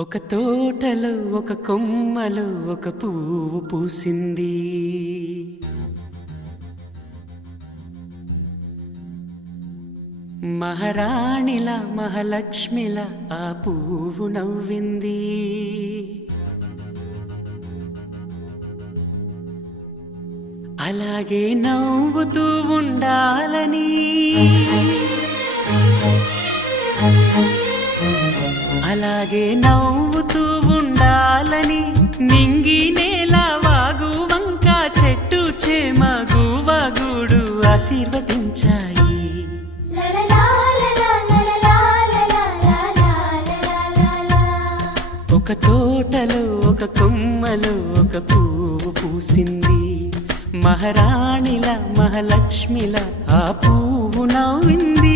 ఒక తోటలో ఒక కొమ్మలో ఒక పువ్వు పూసింది. మహారాణిలా మహాలక్ష్మిలా ఆ పువ్వు నవ్వింది. అలాగే నవ్వుతూ ఉండాలని, అలాగే నవ్వుతూ ఉండాలని నింగి నేల వాగు వంక చెట్టు చేమ గువగుడు ఆశీర్వదించాయి. ఒక తోటలో ఒక కొమ్మలో ఒక పువ్వు పూసింది. మహారాణిలా మహాలక్ష్మిలా ఆ పువ్వు నవ్వింది.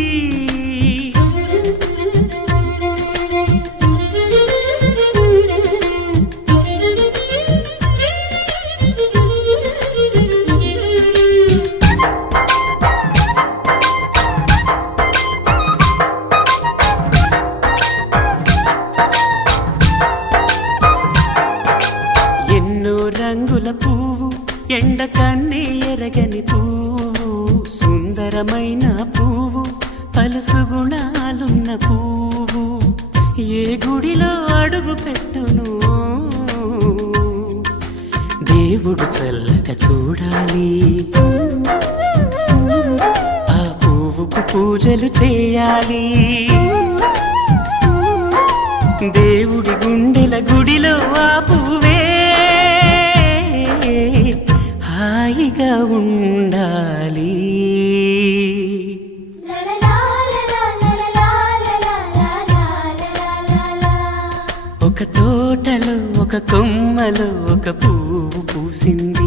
రంగుల పువ్వు, ఎండ కన్నే ఎరగని పువ్వు, సుందరమైన పువ్వు, పలుసు గుణాలున్న పువ్వు, ఏ గుడిలో అడుగు పెట్టును దేవుడు చల్లగా చూడాలి. ఆ పువ్వుకు పూజలు చేయాలి. దేవుడి గుండెల గుడిలో ఆ పువ్వే హాయిగా ఉండాలి. ఒక తోటలో ఒక కొమ్మలో ఒక పువ్వు పూసింది.